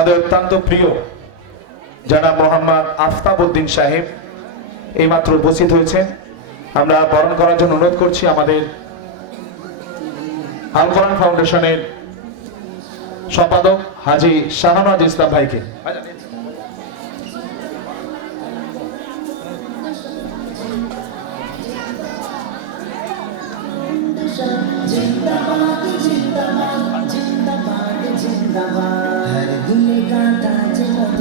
আমাদের অত্যন্ত প্রিয় জনাব মোহাম্মদ আফতাবউদ্দিন সাহেব এইমাত্র উপস্থিত হয়েছেন। আমরা বরণ করার জন্য অনুরোধ করছি আমাদের আল কোরআন ফাউন্ডেশনের সম্পাদক হাজী শাহনওয়াজ ইসলাম ভাইকে।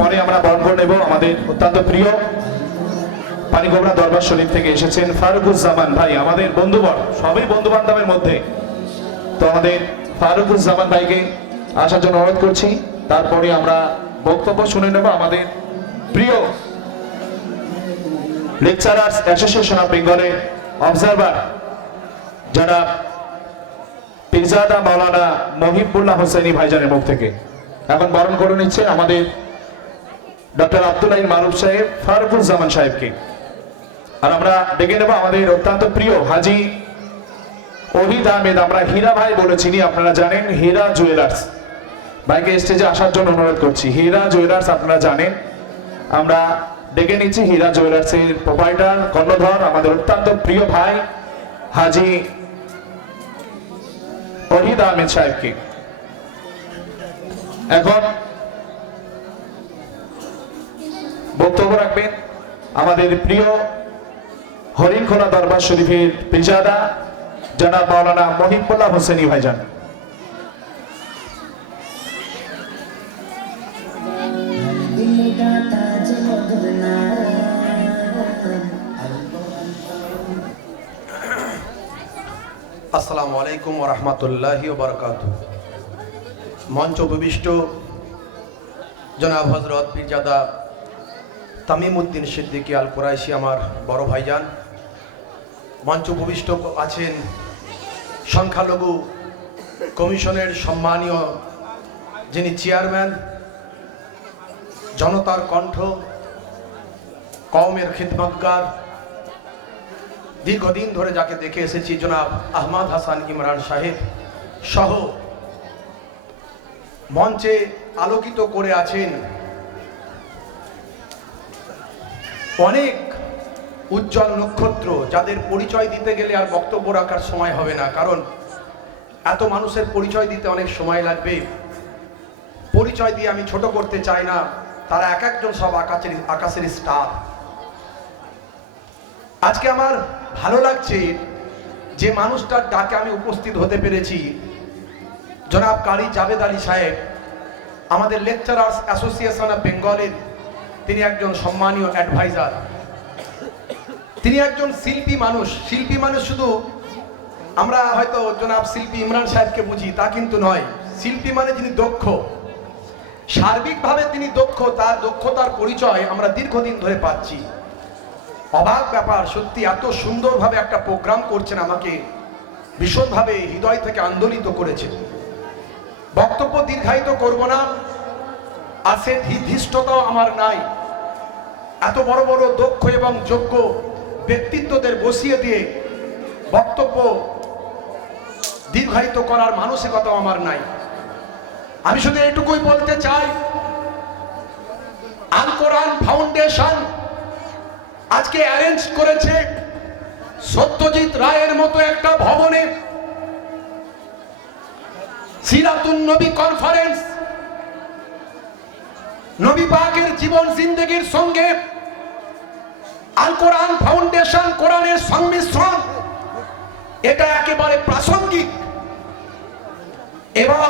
পরে আমরা বরণ করে নেব আমাদের অত্যন্ত প্রিয় পানিগোবরা দরবার শরীফ থেকে এসেছেন ফারুকুজ্জামান ভাই, আমাদের বন্ধুবর, সবই বন্ধু বান্ধবের মধ্যে। তো আমাদের ফারুকুজ্জামান ভাইকে আসার জন্য অনুরোধ করছি। তারপরে আমরা বক্তব্য শুনে নেব আমাদের প্রিয় লেকচারার্স অ্যাসোসিয়েশন অফ বেঙ্গলের অবজারভার যারা পীরজাদা মাওলানা মহিবুল্লাহ হোসেনী ভাইজানের মুখ থেকে। এখন বরণ করে নিচ্ছে আমাদের ডক্টর আব্দুল্লাহ মারুফ সাহেব ফারুকুজ্জামান সাহেবকে। আর আমরা ডেকে নেব আমাদের অত্যন্ত প্রিয় হাজী ওহিদ আহমেদ, আমরা হীরা ভাই বলে চিনি, আপনারা জানেন হীরা জুয়েলার্স ভাইকে স্টেজে আসার জন্য অনুরোধ করছি। হীরা জুয়েলার্স আপনারা জানেন, আমরা ডেকে নিচ্ছি হীরা জুয়েলার্সের প্রোপাইটার কর্ণধর আমাদের অত্যন্ত প্রিয় ভাই হাজী ওহিদ আহমেদ সাহেবকে। এখন বক্তব্য রাখবেন আমাদের প্রিয় হরিণখোলা দরবার শরীফের পীরজাদা জনাব মাওলানা মহিবুল্লাহ হোসেনী ভাইজান। আসসালামু আলাইকুম ওয়া রাহমাতুল্লাহি ওয়া বারাকাতুহু। মঞ্চ উপবিষ্ট জনাব হযরত পীরজাদা তামিমউদ্দিন সিদ্দিকী আল কুরাইশি আমার বড় ভাইজান। মঞ্চ উপবিষ্ট আছেন সংখ্যালঘু কমিশনের সম্মানীয় যিনি চেয়ারম্যান, জনতার কণ্ঠ, কওমের খিদমতগার, দীর্ঘদিন ধরে যাকে দেখে এসেছি জনাব আহমদ হাসান ইমরান সাহেব সহ মঞ্চে আলোকিত করে আছেন অনেক উজ্জ্বল নক্ষত্র, যাদের পরিচয় দিতে গেলে আর বক্তব্য রাখার সময় হবে না, কারণ এত মানুষের পরিচয় দিতে অনেক সময় লাগবে। পরিচয় দিয়ে আমি ছোট করতে চাই না, তারা এক একজন সব আকাশের স্টার। আজকে আমার ভালো লাগছে যে মানুষটার ডাকে আমি উপস্থিত হতে পেরেছি, জনাব কারি জাভেদ আলী সাহেব, আমাদের লেকচারার্স অ্যাসোসিয়েশন অফ বেঙ্গলের তিনি একজন সম্মানীয় অ্যাডভাইজার। তিনি একজন শিল্পী মানুষ। শিল্পী মানুষ শুধু আমরা হয়তো জনাব শিল্পী ইমরান সাহেবকে বুঝি তা কিন্তু নয়। শিল্পী মানে যিনি দক্ষ, সার্বিকভাবে তিনি দক্ষ, তার দক্ষতার পরিচয় আমরা দীর্ঘদিন ধরে পাচ্ছি। অবাক ব্যাপার, সত্যি এত সুন্দরভাবে একটা প্রোগ্রাম করছেন, আমাকে ভীষণভাবে হৃদয় থেকে আন্দোলিত করেছে। বক্তব্য দীর্ঘায়িত করব না, আর সে ধৃষ্টতাও আমার নাই। এত বড় বড় দক্ষ এবং যোগ্য ব্যক্তিত্বদের বসিয়ে দিয়ে বক্তব্য দীর্ঘায়িত করার মানসিকতাও আমার নাই। আমি শুধু এটুকুই বলতে চাই, আল কোরআন ফাউন্ডেশন আজকে অ্যারেঞ্জ করেছে সত্যজিৎ রায়ের মতো একটা ভবনে সিরাতুন নবী কনফারেন্স। নবী পাকের জীবন জিন্দেগির সঙ্গে আল কোরআন ফাউন্ডেশন, কোরআনের সংমিশ্রণ, এটা একেবারে প্রাসঙ্গিক এবং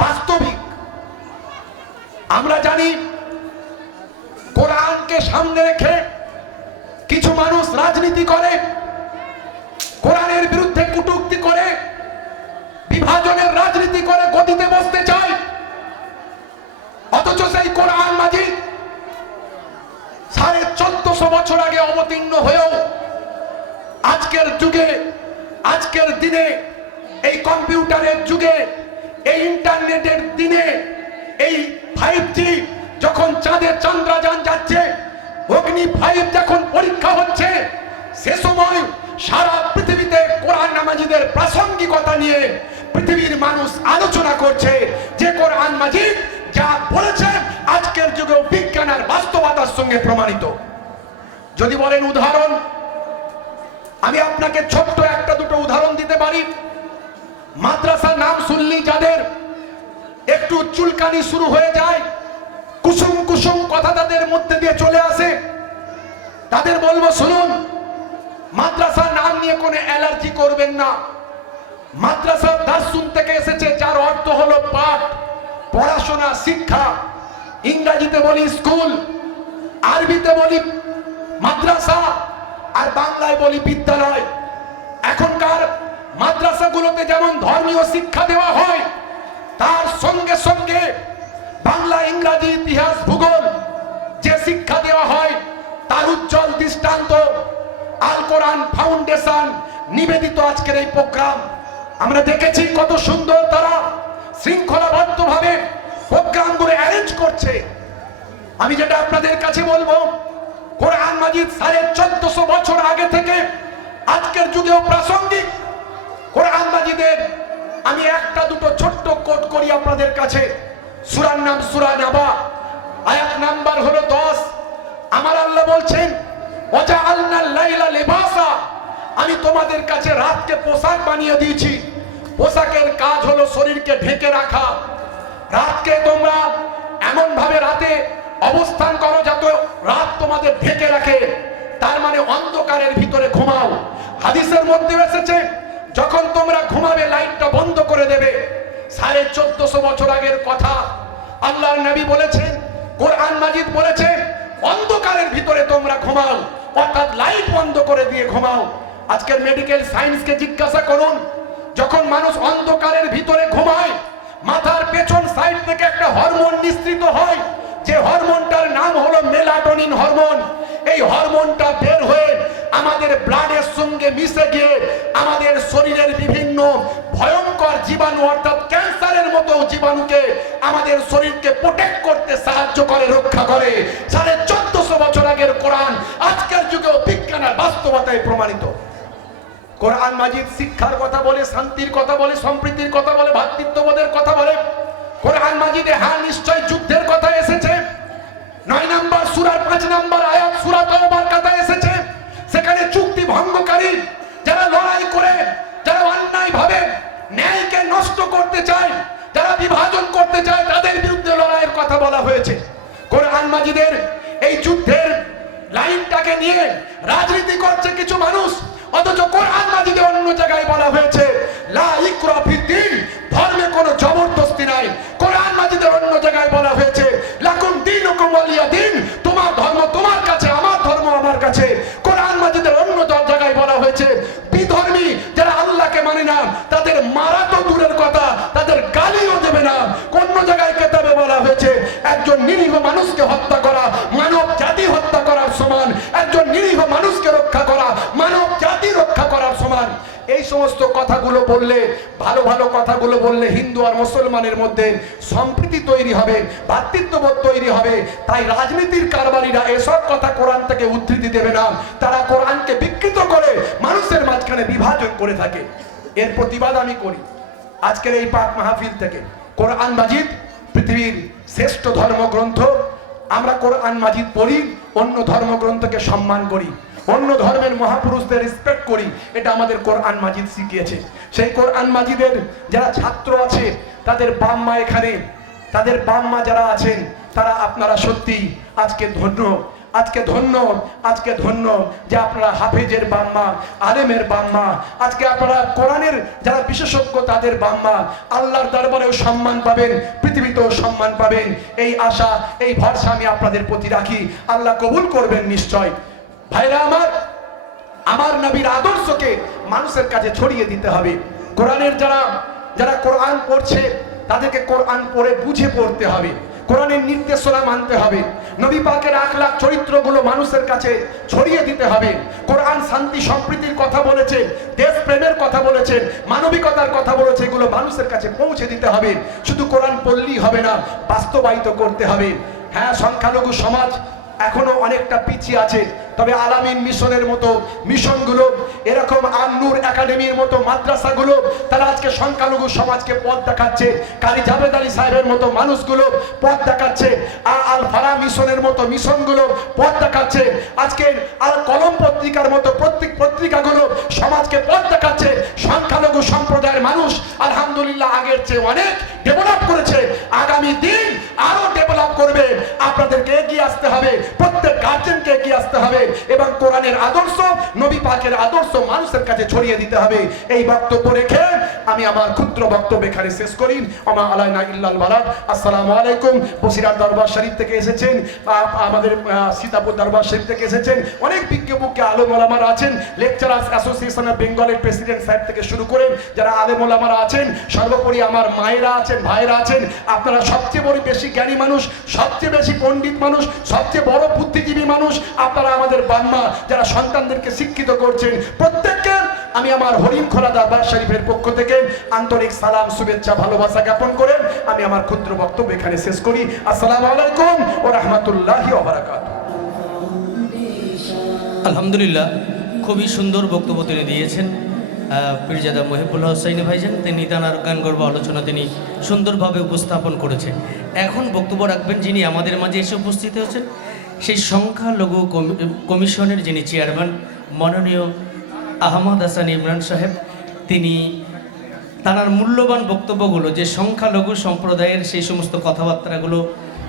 বাস্তবিক। আমরা জানি কোরআনকে সামনে রেখে কিছু মানুষ রাজনীতি করে, কোরআনের বিরুদ্ধে কটূক্তি করে, বিভাজনের রাজনীতি করে গদিতে বসতে চায়। অথচ সেই কোরআন মাজিদ 1450 বছর আগে অবতীর্ণ হয়েও আজকের যুগে, আজকের দিনে, এই কম্পিউটারের যুগে, এই ইন্টারনেটের দিনে, এই 5G যখন চাঁদে চন্দ্রযান যাচ্ছে, অগ্নি 5 যখন পরীক্ষা হচ্ছে, সে সময় সারা পৃথিবীতে কোরআন মাজিদের প্রাসঙ্গিকতা নিয়ে পৃথিবীর মানুষ আলোচনা করছে যে কোরআন মাজিদ যা বলেছে আজকের যুগে বিজ্ঞান আর বাস্তবতার সঙ্গে প্রমাণিত। যদি বলেন উদাহরণ, আমি আপনাকে ছোট্ট একটা দুটো উদাহরণ দিতে পারি। মাদ্রাসার নাম শুনলেই যাদের একটু চুলকানি শুরু হয়ে যায়, কুসুম কুসুম কথা তাদের মধ্যে দিয়ে চলে আসে, তাদের বলবো শুনুন, মাদ্রাসার নাম নিয়ে কোনো অ্যালার্জি করবেন না। মাদ্রাসার দার্সুন থেকে এসেছে, যার অর্থ হলো পাঠ, পড়াশোনা, শিক্ষা। ইংরেজিতে বলি স্কুল, আরবিতে বলি মাদ্রাসা, আর বাংলায় বলি বিদ্যালয়। এখনকার মাদ্রাসাগুলোতে যেমন ধর্মীয় শিক্ষা দেওয়া হয়, তার সঙ্গে সঙ্গে বাংলা, ইংরাজি, ইতিহাস, ভূগোল যে শিক্ষা দেওয়া হয় তার উজ্জ্বল দৃষ্টান্ত আল কোরআন ফাউন্ডেশন নিবেদিত আজকের এই প্রোগ্রাম। আমরা দেখেছি কত সুন্দর তারা শৃঙ্খলাবদ্ধভাবে প্রোগ্রামগুলো অ্যারেঞ্জ করছে। আমি যেটা আপনাদের কাছে বলবো, কোরআন মাজিদ 1450 বছর আগে থেকে আজকের যুগেও প্রাসঙ্গিক। কোরআন মাজিদের আমি একটা দুটো ছোট্ট কোট করি আপনাদের কাছে। সূরার নাম সূরা নাবা, আয়াত নাম্বার হলো 10। আমার আল্লাহ বলছেন, ওয়াজআলনাল লাইলা লিবাসা, আমি তোমাদের কাছে রাতকে পোশাক বানিয়ে দিয়েছি। পোশাকের কাজ হলো শরীরকে ঢেকে রাখা। রাতকে তোমরা এমন ভাবে রাতে অবস্থান করো যাতে রাত তোমাদের ঢেকে রাখে, তার মানে অন্ধকারের ভিতরে ঘুমাও। হাদিসের মধ্যে এসেছে, যখন তোমরা ঘুমাবে লাইটটা বন্ধ করে দেবে। 1450 বছর আগের কথা আল্লাহর নবী বলেছেন, কোরআন মাজিদ বলেছে অন্ধকারের ভিতরে তোমরা ঘুমাও, অর্থাৎ লাইট বন্ধ করে দিয়ে ঘুমাও। আজকের মেডিকেল সায়েন্সকে জিজ্ঞাসা করুন, যখন মানুষ অন্ধকারের ভিতরে ঘুমায়, মাথার পেছন সাইড থেকে একটা হরমোন নিঃসৃত হয়, যে হরমোনটার নাম হলো মেলাটোনিন হরমোন। এই হরমোনটা বের হয়ে আমাদের ব্লাডের সঙ্গে মিশে গিয়ে আমাদের শরীরের বিভিন্ন ভয়ঙ্কর জীবাণু, অর্থাৎ ক্যান্সারের মতো জীবাণুকে আমাদের শরীরকে প্রোটেক্ট করতে সাহায্য করে, রক্ষা করে। 1450 বছর আগের কোরআন আজকের যুগেও বিজ্ঞান আর বাস্তবতায় প্রমাণিত। কোরআন মাজিদ শিক্ষার কথা বলে, শান্তির কথা বলে, সম্প্রীতির কথা বলে, ভ্রাতৃত্ববোধের কথা বলে। কোরআন মাজিদে হ্যাঁ নিশ্চয় যুদ্ধের কথা এসেছে। 9 নম্বর সূরার 5 নম্বর আয়াত সূরা তাওবার কথা এসেছে। সেখানে চুক্তি ভঙ্গকারী যারা লড়াই করে, যারা অন্যায় ভাবে ন্যায়কে নষ্ট করতে চায়, যারা বিভাজন করতে চায়, তাদের বিরুদ্ধে লড়াইয়ের কথা বলা হয়েছে। কোরআন মাজিদের এই যুদ্ধের লাইনটাকে নিয়ে রাজনীতি করছে কিছু মানুষ, অথচ কোরআন মাজিদে অন্য জায়গায় বলা হয়েছে লা ইকরাহা ফিদ্দীন, ধর্মে কোনো জবরদস্তি নাই। কোরআন মাজিদের অন্য জায়গায় বলা হয়েছে লাকুম দীনুকুম ওয়ালিয়া দীন, তোমার ধর্ম তোমার কাছে, আমার ধর্ম আমার কাছে। কোরআন মাজিদের অন্য জায়গায় বলা হয়েছে বিধর্মী যারা আল্লাহকে মানে না, তাদের মারা তো দূরের কথা, তাদের গালিও দেবে না। অন্য জায়গায় কিতাবে বলা হয়েছে একজন নিরীহ মানুষকে হত্যা করা মানব জাতি হত্যা করার সমান, একজন নিরীহ মানুষকে রক্ষা করা মানব জাতি রক্ষা করার সমান। এই সমস্ত কথাগুলো বললে, ভালো ভালো কথাগুলো বললে হিন্দু আর মুসলমানের মধ্যে সম্প্রীতি তৈরি হবে, ভ্রাতৃত্ববোধ তৈরি হবে। তাই রাজনীতির কারবারিরা এসব কথা কোরআন থেকে উদ্ধৃতি দেবে না, তারা কোরআনকে বিকৃত করে মানুষের মাঝখানে বিভাজন করে থাকে। এর প্রতিবাদ আমি করি আজকের এই পাক মাহফিল থেকে। কোরআন মাজিদ পৃথিবীর শ্রেষ্ঠ ধর্মগ্রন্থ। আমরা কোরআন মাজিদ পড়ি, অন্য ধর্মগ্রন্থকে সম্মান করি, অন্য ধর্মের মহাপুরুষদের রেসপেক্ট করি, এটা আমাদের কোরআন মাজিদ শিখিয়েছে। সেই কোরআন মাজিদের যারা ছাত্র আছে, তাদের বাম্মা এখানে, তাদের বাম্মা যারা আছেন, তারা আপনারা সত্যি আজকে ধন্য, আজকে ধন্য, আজকে ধন্য যে আপনারা হাফেজের বাম্মা, আলেমের বাম্মা, আজকে আপনারা কোরআনের যারা বিশেষজ্ঞ তাদের বাম্মা। আল্লাহর দরবারেও সম্মান পাবেন, পৃথিবীতেও সম্মান পাবেন, এই আশা, এই ভরসা আমি আপনাদের প্রতি রাখি। আল্লাহ কবুল করবেন নিশ্চয়। ভাইরা আমার, আমার নবীর আদর্শকে মানুষের কাছে ছড়িয়ে দিতে হবে। কোরআনের যারা কোরআন পড়ছে তাদেরকে কোরআন পড়ে বুঝে পড়তে হবে, কোরআনের নির্দেশনা মানতে হবে, নবী পাকের আখলাক চরিত্রগুলো মানুষের কাছে ছড়িয়ে দিতে হবে। কোরআন শান্তি সম্প্রীতির কথা বলেছে, দেশ প্রেমের কথা বলেছে, মানবিকতার কথা বলেছে, এগুলো মানুষের কাছে পৌঁছে দিতে হবে। শুধু কোরআন পড়লেই হবে না, বাস্তবায়িত করতে হবে। হ্যাঁ, সংখ্যালঘু সমাজ এখনো অনেকটা পিছিয়ে আছে, তবে আলামিন মিশনের মতো মিশনগুলো, এরকম আন্নুর একাডেমির মতো মাদ্রাসাগুলো, তারা আজকে সংখ্যালঘু সমাজকে পথ দেখাচ্ছে। কারি জাবেদ আলী সাহেবের মতো মানুষগুলো পথ দেখাচ্ছে। আল ফারা মিশনের মতো মিশনগুলো পথ দেখাচ্ছে। আজকে আল কলম পত্রিকার মতো প্রত্যেক পত্রিকাগুলো সমাজকে পথ দেখাচ্ছে। সংখ্যালঘু সম্প্রদায়ের মানুষ আলহামদুলিল্লাহ আগের চেয়ে অনেক ডেভেলপ করেছে। আগামী দিন আরো ডেভেলপ করবে। আপনাদেরকে এগিয়ে আসতে হবে, প্রত্যেক গার্জেনকে এগিয়ে আসতে হবে এবং কোরআনের আদর্শ, নবী পাকের আদর্শ মানুষের কাছে ছড়িয়ে দিতে হবে। এই বক্তব্য রেখে আমি আমার ক্ষুদ্র বক্তব্য এখানে শেষ করি। আমা আলাইনা ইল্লাল বালাগ। আসসালামু আলাইকুম। বসিরহাট দরবার শরীফ থেকে এসেছেন, আমাদের সীতাপুর দরবার শরীফ থেকে এসেছেন, অনেক বিজ্ঞ বুকে আলেম ওলামারা আছেন। লেকচারার্স অ্যাসোসিয়েশন অফ বেঙ্গলের প্রেসিডেন্ট সাহেব থেকে শুরু করে যারা আলেম ওলামারা আছেন, সর্বোপরি আমার মায়েরা আছেন, ভাইরা আছেন, আপনারা সবচেয়ে বড় বেশি জ্ঞানী মানুষ, সবচেয়ে বেশি পণ্ডিত মানুষ, সবচেয়ে বড় বুদ্ধিজীবী মানুষ আপনারা, আমাদের বাম্মা যারা সন্তানদেরকে শিক্ষিত করছেন, প্রত্যেককে আমি আমার হরিণ খোলা দরবার শরীফের পক্ষ থেকে আন্তরিক সালাম, শুভেচ্ছা, ভালোবাসা জ্ঞাপন করে আমি আমার ক্ষুদ্র বক্তব্য এখানে শেষ করি। আসসালামু আলাইকুম ওয়া রাহমাতুল্লাহি ওয়া বারাকাতুহু। আলহামদুলিল্লাহ, খুবই সুন্দর বক্তব্য তিনি দিয়েছেন পীরজাদা মহিবুল্লাহ হোসাইনি ভাইজান। তিনি তাঁর গানগর্ব আলোচনা তিনি সুন্দরভাবে উপস্থাপন করেছেন। এখন বক্তব্য রাখবেন যিনি আমাদের মাঝে এসে উপস্থিত হয়েছেন, সেই সংখ্যালঘু কমিশনের যিনি চেয়ারম্যান মাননীয় আহমদ হাসান ইমরান সাহেব। তিনি তাঁর মূল্যবান বক্তব্যগুলো, যে সংখ্যালঘু সম্প্রদায়ের সেই সমস্ত কথাবার্তাগুলো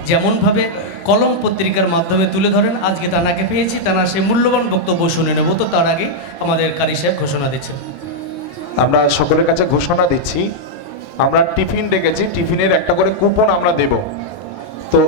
যেমনভাবে কলম পত্রিকার মাধ্যমে তুলে ধরেন, আজকে তানাকে পেয়েছি, তারা সেই মূল্যবান বক্তব্য শুনে নেব। তো তার আগে আমাদের কারি সাহেব ঘোষণা দিচ্ছেন। আমরা সকলের কাছে ঘোষণা দিচ্ছি, আমরা টিফিন ডেকেছি, টিফিনের একটা করে কুপন আমরা দেব। তো